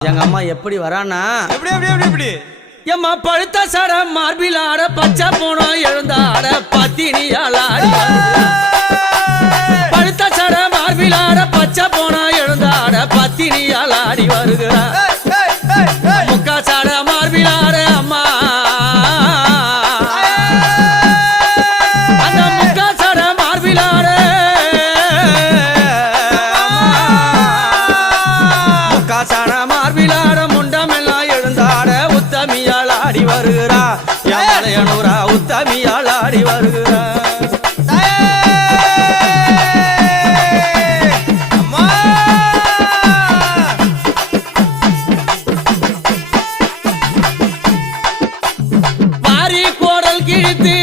எங்க அம்மா எப்படி வரானா எப்படி எப்படி எப்படி எப்படி எம்மா பழுத்த சட மார்பில் ஆட பச்சை போனோம் எழுந்தாட பத்தினியால் ஆடி பழுத்த சட மார்பில் ஆட பச்சை போனோம் எழுந்தாட பத்தினியால் ஆடி வருகிறார் முக்கா சட மார்பில் ஆட அம்மா அந்த முக்கா சட மார்பில் ஆட முக்கா சட மார்பில் ஆட முண்டமெல்லாம் எழுந்தாட உத்தமியால் ஆடி வருகிறா யானையனூரா உத்தமியால் ஆடி வருகிறா வாரி கோடல் கிழித்து